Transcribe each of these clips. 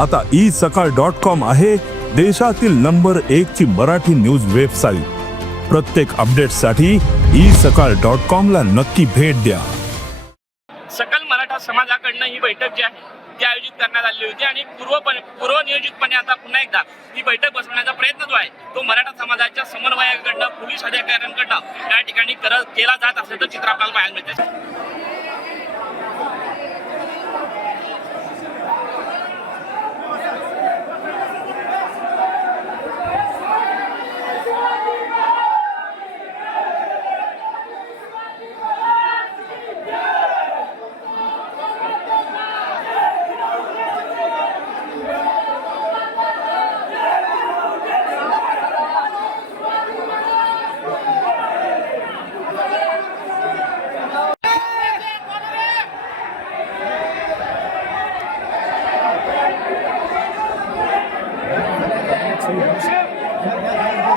आता ई सकाळ dot com आहे देशातील नंबर एक ची मराठी न्यूज वेबसाईट. प्रत्येक अपडेटसाठी ई सकाळ डॉट कॉम ला नक्की भेट द्या. सकल मराठा समाजाकडनं ही बैठक जी आहे ती आयोजित करण्यात आलेली होती आणि पूर्वपणे पूर्वनियोजितपणे आता पुन्हा एकदा ही बैठक बसवण्याचा प्रयत्न जो आहे तो मराठा समाजाच्या समन्वयाकडनं पोलीस अधिकाऱ्यांकडनं या ठिकाणी कर केला जात असल्याचं चित्र आपल्याला पाहायला मिळते Gel gel gel.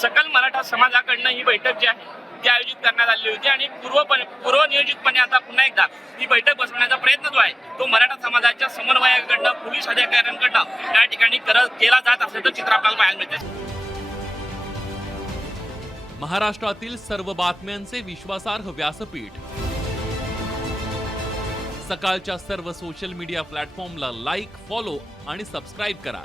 सकल मराठा समाजाकडनं ही बैठक जी आहे ती आयोजित करण्यात आलेली होती आणि पूर्वपणे पूर्वनियोजितपणे आता पुन्हा एकदा ही बैठक बसवण्याचा प्रयत्न जो आहे तो मराठा समाजाच्या समन्वयाकडनं पोलीस अधिकाऱ्यांकडनं या ठिकाणी केला जात असल्याचं चित्र आपल्याला पाहायला मिळते महाराष्ट्रातील सर्व बातम्यांचे विश्वासार्ह व्यासपीठ. सकाळच्या सर्व सोशल मीडिया प्लॅटफॉर्मला लाईक फॉलो आणि सबस्क्राईब करा.